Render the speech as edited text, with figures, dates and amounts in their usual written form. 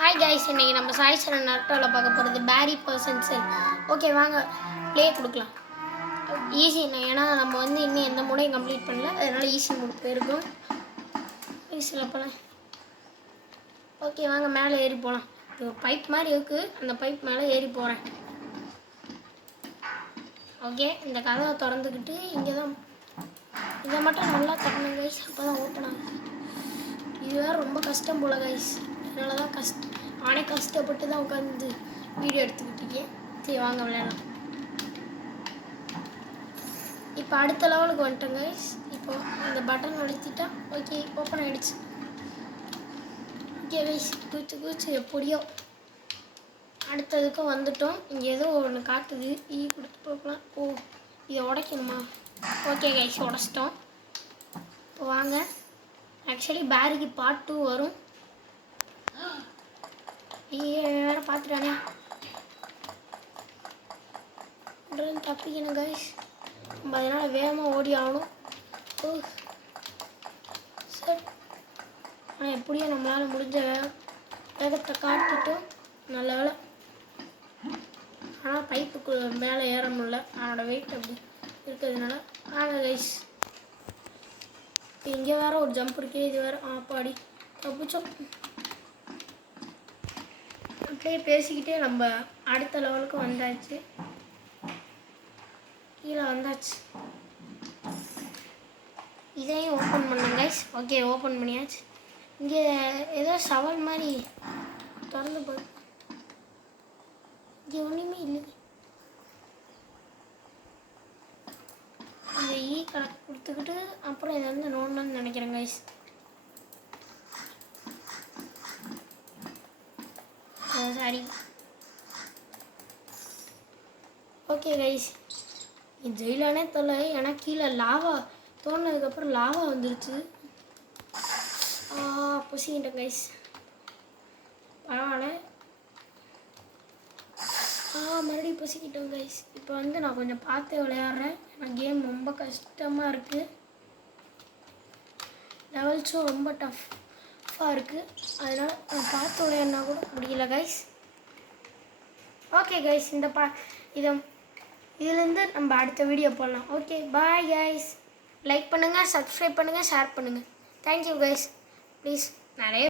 Hi guys, இன்றைக்கி நம்ம சாய் சரண் நாட்டோவில் பார்க்க போகிறது பேரி பர்சன் செல். ஓகே, வாங்க ப்ளே கொடுக்கலாம். ஈஸி ஏன்னா நம்ம வந்து இன்னும் எந்த மூடையும் கம்ப்ளீட் பண்ணல, அதனால் ஈஸி மூட் போயிருக்கோம். ஈஸியில் போகலாம். ஓகே, வாங்க மேலே ஏறி போகலாம். ஒரு பைப் மாதிரி இருக்குது, அந்த பைப் மேலே ஏறி போகிறேன். ஓகே, இந்த கதவை திறந்துக்கிட்டு இங்கே தான் இதை மட்டும் நல்லா தரணும் கைஸ், அப்போ தான் ஓப்பன் ஆகும். இது வேறு ரொம்ப கஷ்டம் போல் கைஸ், அதனால தான் நானே கஷ்டப்பட்டு தான் உட்காந்து வீடியோ எடுத்துக்கிட்டிருக்கேன். சரி வாங்க விளையாடலாம். இப்போ அடுத்த லெவலுக்கு வந்துட்டோம் கைஸ். இப்போது இந்த பட்டன் அழுத்திட்டா ஓகே ஓப்பன் ஆகிடுச்சு. ஓகே கைஸ், குச்சி எப்படியோ அடுத்ததுக்கும் வந்துட்டோம். இங்கே ஏதோ ஒன்று காட்டுது, கொடுத்து பார்க்கலாம். ஓ, இதை உடைக்கணுமா? Okay guys, உடச்சிட்டோம். இப்போ வாங்க, ஆக்சுவலி பேரிக்கு பார்ட் 2 வரும். வேறு பார்த்துட்டானே தப்பிக்கணும் கைஸ். நம்ம அதனால் வேகமாக ஓடி ஆகணும். ஓ சார், ஆனால் எப்படியோ நம்மளால் முடிஞ்ச வேகத்தை காட்டிட்டோம். நல்ல வேலை. ஆனால் பைப்புக்கு மேலே ஏற முடியல, அவனோட வெயிட் அப்படி இருக்கிறதுனால. வாங்க கைஸ், இங்கே வேறு ஒரு ஜம்ப் இருக்குது, இது வேறு பாடி தப்பிச்சோம். அப்படியே பேசிக்கிட்டே நம்ம அடுத்த லெவலுக்கு வந்தாச்சு. கீழே வந்தாச்சு. இதையும் ஓப்பன் பண்ணோம் கைஸ். ஓகே, ஓப்பன் பண்ணியாச்சு. இங்கே ஏதோ சவால் மாதிரி திறந்து போய் இங்கே ஒன்றுமே இல்லை. இந்த கணக்கு கொடுத்துக்கிட்டு அப்புறம் இதை வந்து நோண்டணும்னு நினைக்கிறேன் கைஸ். சாரி. ஓகே கைஸ், ஜெயிலானே தொல்லை. ஏன்னா கீழே லாவா தோணுனதுக்கப்புறம் லாவா வந்துருச்சு. புசிக்கிட்டேன் கைஸ். பரவாயில்ல. மறுபடியும் புசிக்கிட்டோம் கைஸ். இப்போ வந்து நான் கொஞ்சம் பார்த்து விளையாடுறேன். ஏன்னா கேம் ரொம்ப கஷ்டமாக இருக்குது. லெவல்ஸும் ரொம்ப டஃப்பாக இருக்குது, அதனால் நான் பார்த்து விளையாடினா கூட முடியல கைஸ். ஓகே கைஸ், இதுலேருந்து நம்ம அடுத்த வீடியோ போடலாம். Okay, bye guys. லைக் பண்ணுங்கள், சப்ஸ்கிரைப் பண்ணுங்கள், ஷேர் பண்ணுங்கள். Thank you guys. ப்ளீஸ் நிறைய